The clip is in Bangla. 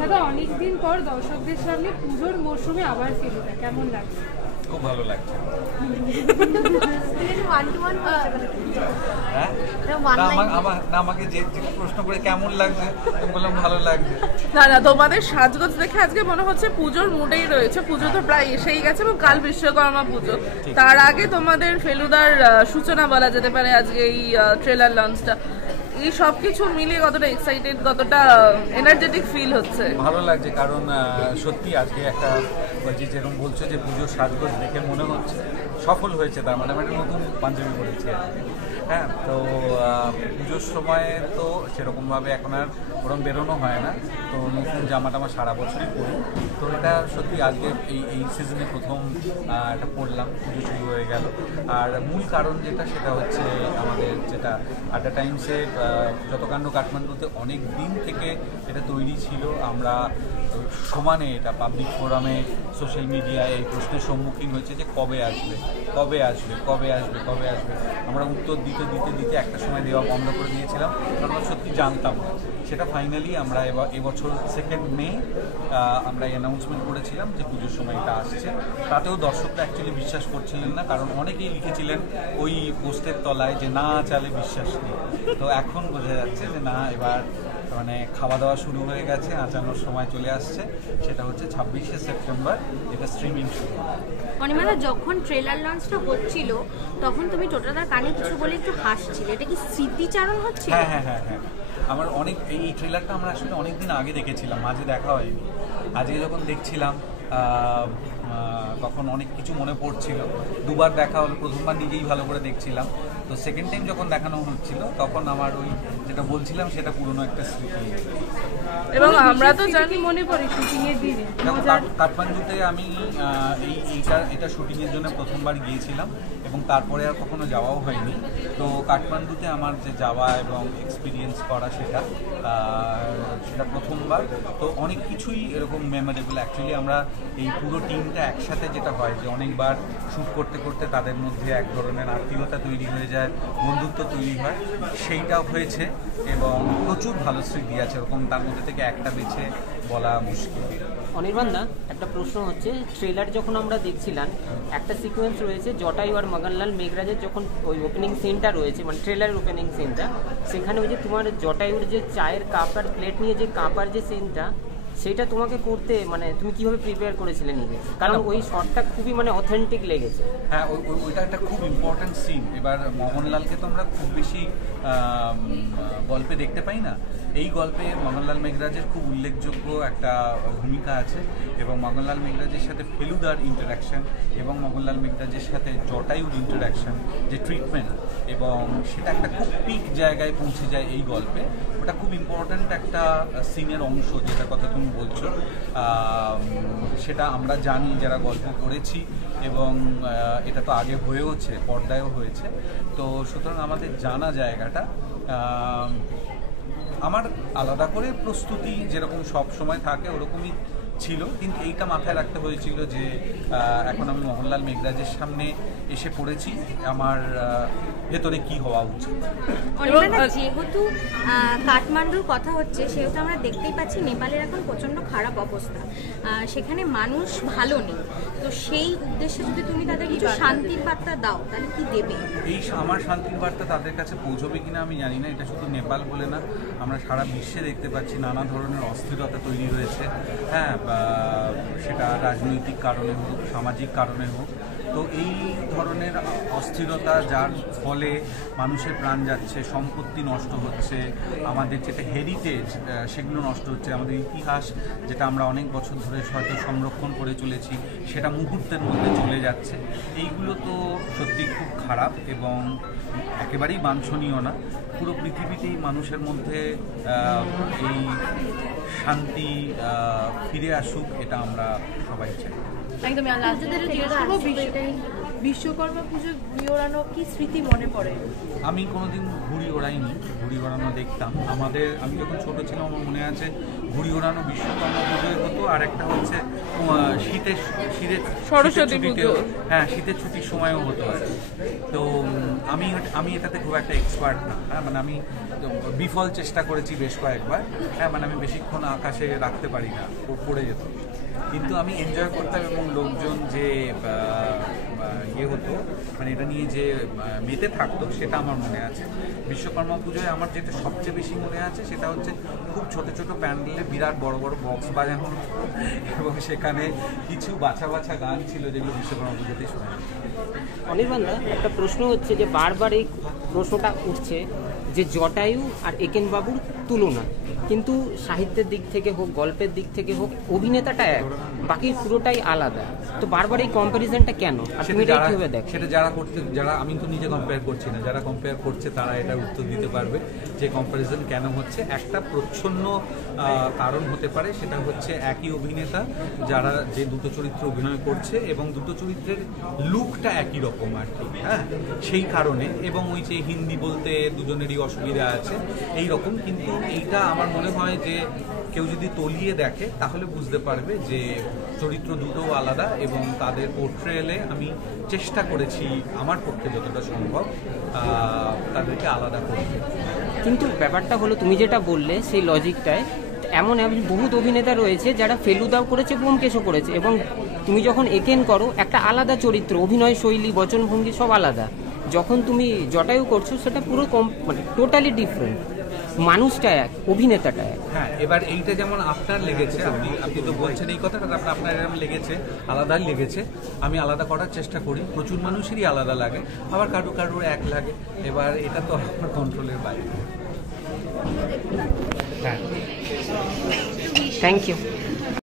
দাদা অনেকদিন পর দর্শকদের সামনে পুজোর মরশুমে আবার ফেলুদা, কেমন লাগছে? খুব ভালো লাগছে। আমাকে যে প্রশ্ন করে কেমন লাগছে বললাম ভালো লাগছে। না তোমাদের সাজগোজ দেখে আজকে মনে হচ্ছে পুজোর মুডেই রয়েছে। পুজো তো প্রায় এসেই গেছে এবং কাল বিশ্বকর্মা পুজো, তার আগে তোমাদের ফেলুদার সূচনা বলা যেতে পারে আজকে এই ট্রেলার লঞ্চটা। এই সব কিছু মিলিয়ে কতটা এক্সাইটেড, কতটা এনার্জেটিক ফিল হচ্ছে? ভালো লাগছে, কারণ সত্যি আজকে একটা যেরকম বলছো যে পুজোর সাজগোজ দেখে মনে হচ্ছে সফল হয়েছে, তার মানে আমি একটা নতুন পাঞ্জাবি পরেছি আর কি। হ্যাঁ, তো পুজোর সময় তো সেরকমভাবে এখন আর ওরকম বেরোনো হয় না, তো নতুন জামা টামা সারা বছরই পরি। তো এটা সত্যি আজকে এই সিজনে প্রথম এটা পরলাম, পুজো শুরু হয়ে গেল। আর মূল কারণ সেটা হচ্ছে আমাদের যেটা আড্ডা টাইমসে যতকাণ্ড কাঠমান্ডুতে অনেক দিন থেকে এটা তৈরি ছিল। আমরা সমানে এটা পাবলিক ফোরামে, সোশ্যাল মিডিয়ায় এই প্রশ্নের সম্মুখীন হয়েছে যে কবে আসবে কবে আসবে কবে আসবে কবে আসবে। আমরা উত্তর দিতে দিতে দিতে একটা সময় দেওয়া বন্ধ করে দিয়েছিলাম, কারণ আমরা সত্যি জানতাম না। সেটা ফাইনালি আমরা এবছর 2 মে আমরা অ্যানাউন্সমেন্ট করেছিলাম যে পুজোর সময়টা আসছে। তাতেও দর্শকরা অ্যাকচুয়ালি বিশ্বাস করছিলেন না, কারণ অনেকেই লিখেছিলেন ওই পোস্টের তলায় যে না চালে বিশ্বাস নেই। তো এখন বোঝা যাচ্ছে যে না, এবার মানে খাওয়া দাওয়া শুরু হয়ে গেছে, আঁচানোর সময় চলে আসছে। সেটা হচ্ছে 26শে সেপ্টেম্বর এটা স্ট্রিমিং শুরু। অনিমাদা, যখন ট্রেলার লঞ্চটা হচ্ছিল তখন তুমি টোটালটার কানে কিছু বলে একটু হাসছিলে, এটা কি স্মৃতিচারণ হচ্ছে? হ্যাঁ, আমার অনেক এই ট্রেলারটা আমরা আসলে অনেকদিন আগে দেখেছিলাম, মাঝে দেখা হয়নি। আজকে যখন দেখছিলাম তখন অনেক কিছু মনে পড়ছিল। দুবার দেখা হলো, প্রথমবার নিজেই ভালো করে দেখছিলাম, তো সেকেন্ড টাইম যখন দেখানো হচ্ছিল তখন আমার ওই যেটা বলছিলাম সেটা পুরনো একটা স্মৃতি। এবং আমরা তো জানি মনে পড়ে শুটিংয়ের দিনে কাঠমান্ডুতে আমি এটা শুটিংয়ের জন্য প্রথমবার গিয়েছিলাম এবং তারপরে আর কখনো যাওয়াও হয়নি। তো কাঠমান্ডুতে আমার যে যাওয়া এবং এক্সপিরিয়েন্স করা সেটা প্রথমবার। তো অনেক কিছুই এরকম মেমোরেবল। অ্যাকচুয়ালি আমরা এই পুরো টিমটা একসাথে যেটা হয় যে অনেকবার শ্যুট করতে করতে তাদের মধ্যে এক ধরনের আত্মীয়তা তৈরি হয়ে যায়, বন্ধুত্ব তৈরি হয়, সেইটা হয়েছে এবং প্রচুর ভালো স্মৃতি আছে এরকম। তার মধ্যে থেকে একটা বেছে বলা মুশকিল। অনির্বাণ দা, একটা প্রশ্ন হচ্ছে, ট্রেলার যখন আমরা দেখছিলাম একটা সিকোয়েন্স রয়েছে জটায়ু আর মগনলাল মেঘরাজের যখন ওই ওপেনিং সিনটা রয়েছে, মানে ট্রেলারের ওপেনিং সিনটা, সেখানে ওই যে তোমার জটায়ুর যে চায়ের কাপ আর প্লেট নিয়ে যে কাঁপার যে সিনটা, সেটা তোমাকে করতে মানে তুমি কিভাবে প্রিপেয়ার করেছিলে নিজে? কারণ ওই শটটা খুবই মানে অথেন্টিক লেগেছে। হ্যাঁ, ওইটা একটা খুব ইম্পর্ট্যান্ট সিন। এবার মোহনলালকে তো আমরা খুব বেশি গল্পে দেখতে পাই না। এই গল্পে মগনলাল মেঘরাজের খুব উল্লেখযোগ্য একটা ভূমিকা আছে এবং মগনলাল মেঘরাজের সাথে ফেলুদার ইন্টারাকশন এবং মগনলাল মেঘরাজের সাথে জটায়ুর ইন্টারাকশন, যে ট্রিটমেন্ট, এবং সেটা একটা খুব পিক জায়গায় পৌঁছে যায় এই গল্পে। ওটা খুব ইম্পর্ট্যান্ট একটা সিনের অংশ, যেটা কথা তুমি বলছো। সেটা আমরা জানি যারা গল্প করেছি এবং এটা তো আগে হয়েওছে, পর্দায়ও হয়েছে। তো সুতরাং আমাদের জানা জায়গাটা। আমার আলাদা করে প্রস্তুতি যেরকম সব সময় থাকে ওরকমই ছিল, কিন্তু এইটা মাথায় রাখতে হয়েছিল যে এখন আমি মোহনলাল মেঘরাজের সামনে এসে পড়েছি, আমার ভেতরে কি হওয়া উচিত। যেহেতু কাঠমান্ডুর কথা হচ্ছে সেহেতু আমরা দেখতেই পাচ্ছি নেপালের এখন প্রচণ্ড খারাপ অবস্থা, সেখানে মানুষ ভালো নেই। তো সেই উদ্দেশ্যে যদি তুমি তাদের কিছু শান্তির বার্তা দাও তাহলে কি দেবে? এই আমার শান্তির বার্তা তাদের কাছে পৌঁছবে কিনা আমি জানি না। এটা শুধু নেপাল বলে না, আমরা সারা বিশ্বে দেখতে পাচ্ছি নানা ধরনের অস্থিরতা তৈরি হয়েছে। হ্যাঁ, সেটা রাজনৈতিক কারণে হোক, সামাজিক কারণে হোক। তো এই ধরনের অস্থিরতা যার ফলে মানুষের প্রাণ যাচ্ছে, সম্পত্তি নষ্ট হচ্ছে, আমাদের যেটা হেরিটেজ সেগুলো নষ্ট হচ্ছে, আমাদের ইতিহাস যেটা আমরা অনেক বছর ধরে হয়তো সংরক্ষণ করে চলেছি সেটা মুহূর্তের মধ্যে চলে যাচ্ছে। এইগুলো তো সত্যি খুব খারাপ এবং একেবারেই বাঞ্ছনীয় না। পুরো পৃথিবীতেই মানুষের মধ্যে এই শান্তি ফিরে আসুক, এটা আমরা সবাই চাই। একদমই। আর লাস্টে যেটা জিজ্ঞেস করবো, বিশ্বকর্মা পুজোর ঘুড়ি ওড়ানো কি স্মৃতি মনে পড়ে? আমি কোনোদিন ঘুড়ি ওড়াইনি, ঘুড়ি ওড়ানো দেখতাম। আমি যখন ছোট ছিলাম আমার মনে আছে ঘুড়ি ওড়ানো বিশ্বকর্মা পুজোয় হতো, আর একটা হচ্ছে শীতের সরস্বতী পুজো, হ্যাঁ শীতের ছুটির সময়ও হতো আর কি। তো আমি এটাতে খুব একটা এক্সপার্ট না, হ্যাঁ মানে আমি বিফল চেষ্টা করেছি বেশ কয়েকবার, হ্যাঁ মানে আমি বেশিক্ষণ আকাশে রাখতে পারি না, পড়ে যেত। কিন্তু আমি এনজয় করতাম, এবং লোকজন যে ইয়ে হতো মানে এটা নিয়ে যে মেতে থাকতো সেটা আমার মনে আছে। বিশ্বকর্মা পুজোয় আমার যেটা সবচেয়ে বেশি মনে আছে সেটা হচ্ছে খুব ছোট ছোট প্যান্ডেলে বিরাট বড় বড় বক্স বাজানো হতো, এবং সেখানে কিছু বাছা বাছা গান ছিল যেগুলো বিশ্বকর্মা পুজোতেই শোনা যেত। অনির্বাণদা, একটা প্রশ্ন হচ্ছে যে বারবার এই প্রশ্নটা উঠছে যে জটায়ু আর একেন বাবুর তুলনা, কিন্তু সাহিত্যের দিক থেকে হোক, গল্পের দিক থেকে হোক, অভিনেতাটা এক, বাকি পুরোটাই আলাদা। তো বারবার এই কম্প্যারিজনটা কেন, আর তুমি এটা কিভাবে দেখো? সেটা যারা আমি তো নিজে কম্পেয়ার করছি না, যারা কম্পেয়ার করছে তারা এটার উত্তর দিতে পারবে যে কম্প্যারিজন কেন হচ্ছে। একটা প্রচ্ছন্ন কারণ হতে পারে, সেটা হচ্ছে একই অভিনেতা যারা যে দুটো চরিত্র অভিনয় করছে এবং দুটো চরিত্রের লুকটা একই রকম আর কি, হ্যাঁ সেই কারণে। এবং ওই যে হিন্দি বলতে দুজনেরই অসুবিধা আছে এই রকম। কিন্তু এইটা আমার মনে হয় যে কেউ যদি তলিয়ে দেখে তাহলে বুঝতে পারবে যে চরিত্র দুটো আলাদা, এবং তাদের পোর্ট্রেলে আমি চেষ্টা করেছি আমার পক্ষে যতটা সম্ভব তাদেরকে আলাদা করতে। কিন্তু ব্যাপারটা হলো তুমি যেটা বললে সেই লজিকটায় এমন বহুত অভিনেতা রয়েছে যারা ফেলুদাও করেছে, ব্যোমকেশও করেছে, এবং তুমি যখন একেন করো একটা আলাদা চরিত্র, অভিনয় শৈলী, বচনভঙ্গি সব আলাদা। যখন তুমি জটায়ু করছো সেটা পুরো মানে টোটালি ডিফারেন্ট, মানুষটা এক, অভিনেতাটা এক। হ্যাঁ, এবার এইটা যেমন আপনার লেগেছে, আপনি তো বলছেন এই কথাটা, তারপর আপনার এরকম লেগেছে, আলাদাই লেগেছে। আমি আলাদা করার চেষ্টা করি, প্রচুর মানুষেরই আলাদা লাগে, আবার কারুর এক লাগে। এবার এটা তো আমার কন্ট্রোলের বাইরে। হ্যাঁ, থ্যাংক ইউ।